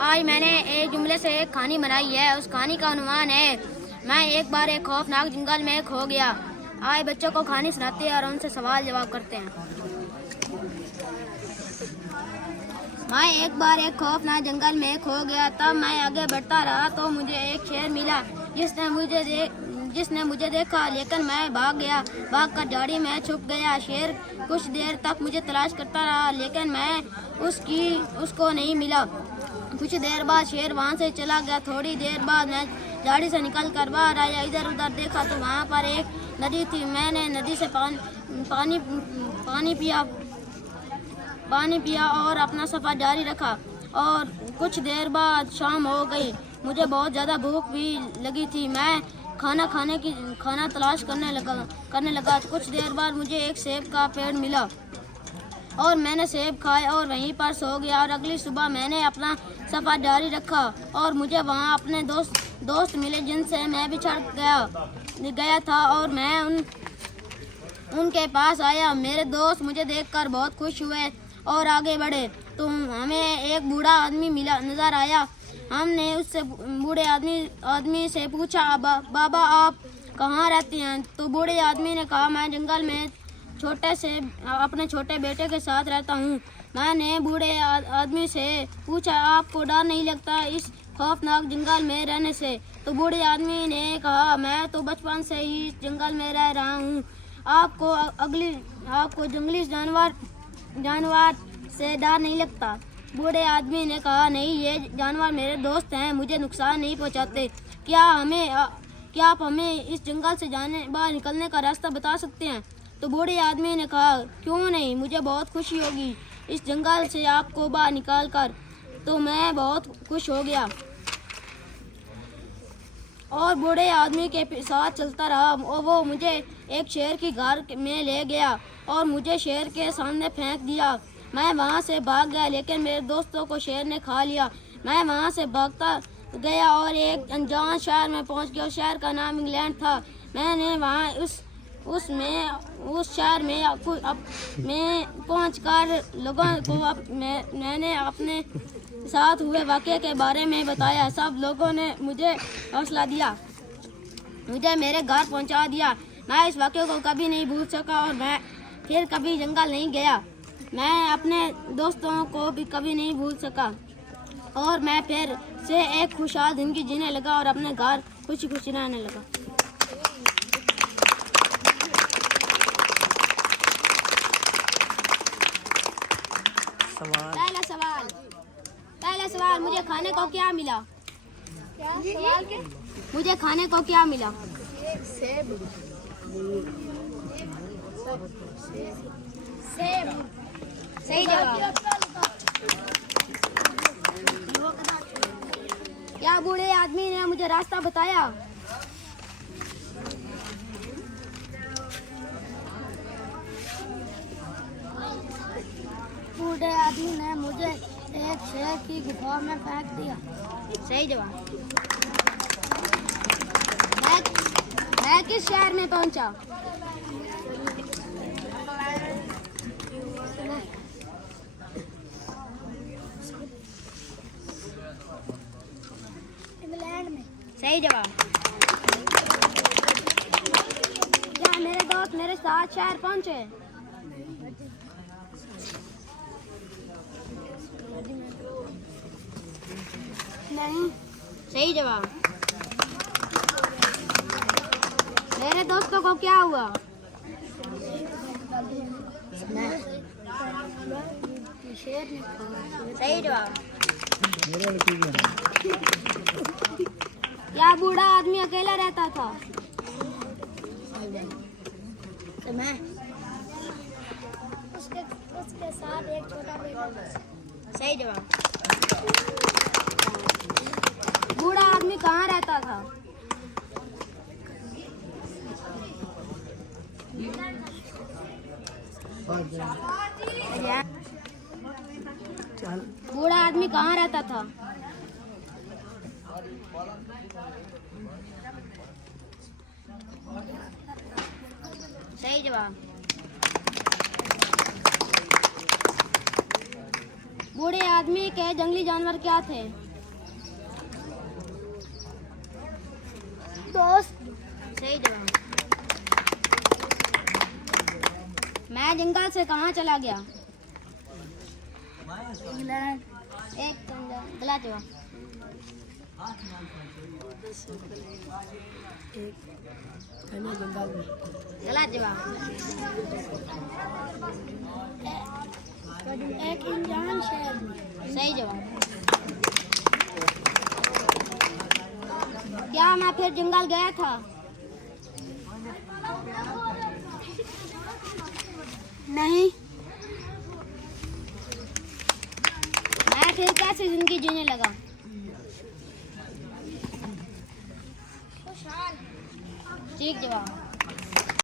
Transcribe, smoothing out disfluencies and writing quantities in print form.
आज मैंने एक जुमले से एक कहानी बनाई है। उस कहानी का अनुमान है, मैं एक बार एक खौफनाक जंगल में खो गया। आज बच्चों को कहानी सुनाते हैं और उनसे सवाल जवाब करते हैं। मैं एक बार एक खौफनाक जंगल में खो गया। तब मैं आगे बढ़ता रहा तो मुझे एक शेर मिला जिसने मुझे देखा, लेकिन मैं भाग गया। भागकर झाड़ी में छुप गया। शेर कुछ देर तक मुझे तलाश करता रहा, लेकिन मैं उसको नहीं मिला। कुछ देर बाद शेर वहाँ से चला गया। थोड़ी देर बाद मैं झाड़ी से निकल कर बाहर आया। इधर उधर देखा तो वहाँ पर एक नदी थी। मैंने नदी से पानी पिया और अपना सफ़र जारी रखा। और कुछ देर बाद शाम हो गई। मुझे बहुत ज़्यादा भूख भी लगी थी। मैं खाना तलाश करने लगा। कुछ देर बाद मुझे एक सेब का पेड़ मिला और मैंने सेब खाए और वहीं पर सो गया। और अगली सुबह मैंने अपना सफ़र जारी रखा और मुझे वहाँ अपने दोस्त मिले जिनसे मैं बिछड़ गया था। और मैं उनके पास आया। मेरे दोस्त मुझे देखकर बहुत खुश हुए और आगे बढ़े तो हमें एक बूढ़ा आदमी नज़र आया। हमने उससे बूढ़े आदमी से पूछा, बाबा आप कहाँ रहते हैं? तो बूढ़े आदमी ने कहा, मैं जंगल में अपने छोटे बेटे के साथ रहता हूँ। मैंने बूढ़े आदमी से पूछा, आपको डर नहीं लगता इस खौफनाक जंगल में रहने से? तो बूढ़े आदमी ने कहा, मैं तो बचपन से ही इस जंगल में रह रहा हूँ। आपको जंगली जानवर से डर नहीं लगता? बूढ़े आदमी ने कहा, नहीं, ये जानवर मेरे दोस्त हैं, मुझे नुकसान नहीं पहुँचाते। क्या आप हमें इस जंगल से बाहर निकलने का रास्ता बता सकते हैं? तो बूढ़े आदमी ने कहा, क्यों नहीं, मुझे बहुत खुशी होगी इस जंगल से आपको बाहर निकाल कर। तो मैं बहुत खुश हो गया और बूढ़े आदमी के साथ चलता रहा। और वो मुझे एक शेर की घर में ले गया और मुझे शेर के सामने फेंक दिया। मैं वहाँ से भाग गया, लेकिन मेरे दोस्तों को शेर ने खा लिया। मैं वहाँ से भागता गया और एक अनजान शहर में पहुँच गया। उस शहर का नाम इंग्लैंड था। मैंने वहाँ उस शहर में पहुंचकर लोगों को मैंने अपने साथ हुए वाक़े के बारे में बताया। सब लोगों ने मुझे हौसला दिया, मुझे मेरे घर पहुंचा दिया। मैं इस वाक़े को कभी नहीं भूल सका और मैं फिर कभी जंगल नहीं गया। मैं अपने दोस्तों को भी कभी नहीं भूल सका और मैं फिर से एक खुशहाल ज़िंदगी जीने लगा और अपने घर खुशी खुशी रहने लगा। पहला सवाल, मुझे खाने को क्या मिला? मुझे खाने को क्या मिला? सेब। सही जवाब। क्या बूढ़े आदमी ने मुझे रास्ता बताया? बूढ़े आदमी ने मुझे एक शेर की गुफा में फेंक दिया। सही जवाब। मैं किस शहर में पहुंचा? इंग्लैंड में। सही जवाब। क्या मेरे दोस्त मेरे साथ शहर पहुंचे? नहीं। सही जवाब। मेरे दोस्तों को क्या हुआ? सही जवाब। क्या बूढ़ा आदमी अकेला रहता था? मैं उसके साथ एक छोटा बेटा था। सही जवाब। बूढ़ा आदमी कहाँ रहता था? बूढ़ा आदमी कहाँ रहता था? सही जवाब। बूढ़े आदमी के जंगली जानवर क्या थे? दोस्त। सही जवाब। मैं जंगल से कहाँ चला गया? इंग्लैंड। एक गलत जवाब। गलत जवाब। एक इंडियन शहर में। सही जवाब। क्या मैं फिर जंगल गया था? नहीं।